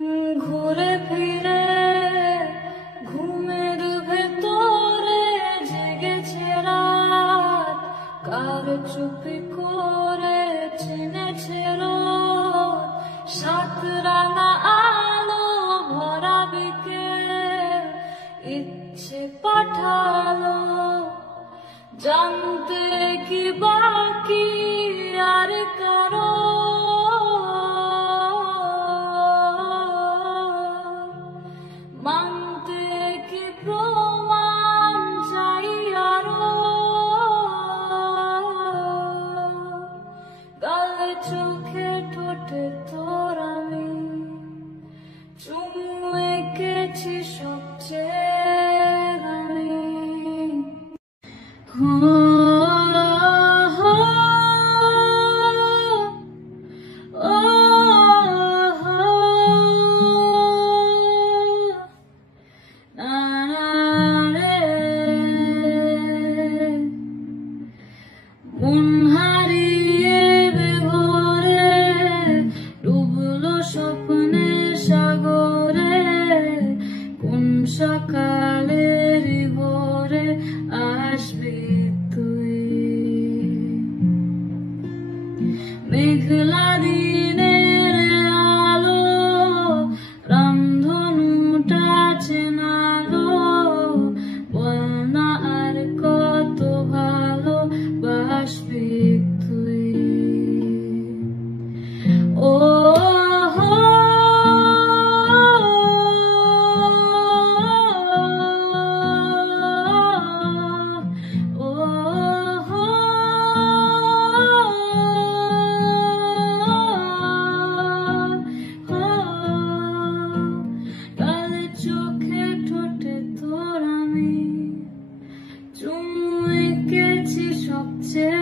ঘুরে ফিরে ঘুমের ভেতরে জেগেছে রাত, কার চুপি করে চিনেছে রোদ, সাত রাঙা আলো ভরা বিকেল ইচ্ছে পাঠালো জানতে কি বাকি আর কারো। মানতে কি প্রমাণ চাই আরো, গালে চোখে ঠোঁটে তোর আমি চুমু এঁকেছি সবচেয়ে দামি। মন হারিয়ে বেঘরে ডুবলো স্বপ্নের সাগরে, কোন সকালের ভোরে আসবি তুই। মেঘলা দিনের আলো রামধনুটা চেনালো, বল না আর কত ভালো বাসবি তুই। ও চোখে ঠোঁটে তোর আমি চুমু এঁকেছি সবচেয়ে